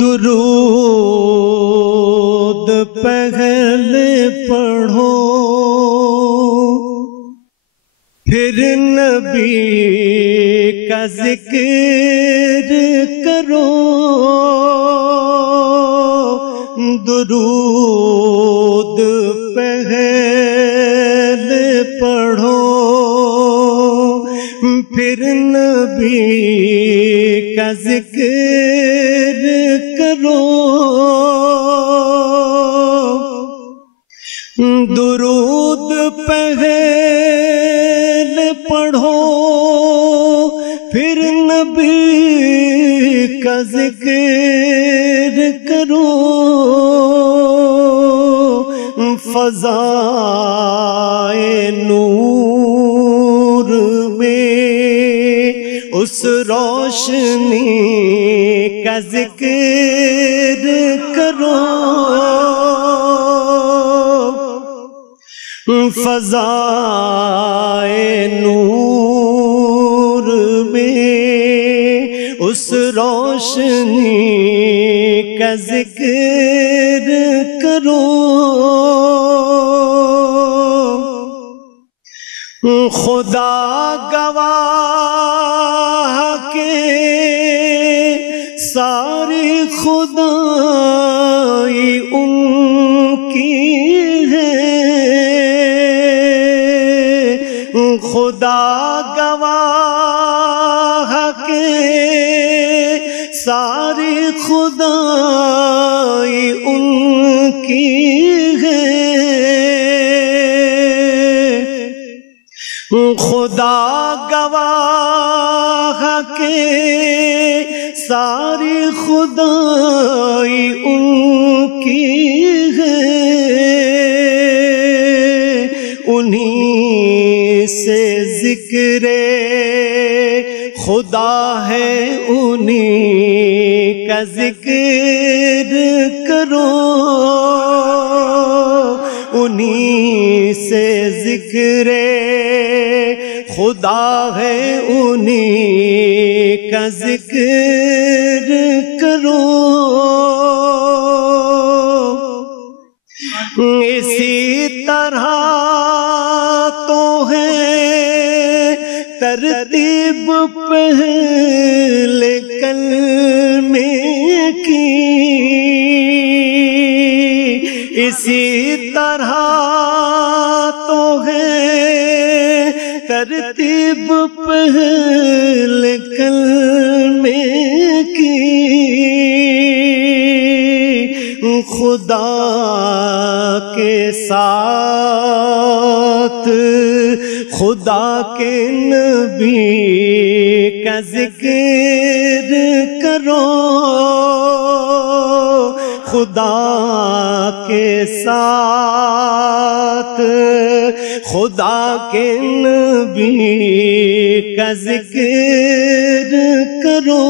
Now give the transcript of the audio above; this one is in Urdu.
درود پہلے پڑھو پھر نبی کا ذکر کرو، درود پہلے پڑھو پھر نبی کا ذکر کرو، درود پہلے پڑھو پھر نبی کا ذکر کرو، فضائے نور میں اس روشنی کا ذکر کرو، فضائے نور میں اس روشنی کا ذکر کرو، خدا گواہ کے ساری خدائی ان کی ہے، خدا گواہ کے ساری خدائی ان کی ہے، خدا گواہ کے ساری خدائی ان کی ہے، انہی سے ذکر خدا ہے، انہی کا ذکر کرو، انہی سے ذکر خدا ہے، انہی کا ذکر کرو، اسی طرح تو ہے ترتیب پہلے کلمے کی، اسی طرح تو ہے ترتیب پہلے کلمے کی، خدا کے ساتھ خدا کے نبی کا ذکر کرو، خدا کے ساتھ خدا کے نبی کا ذکر کرو،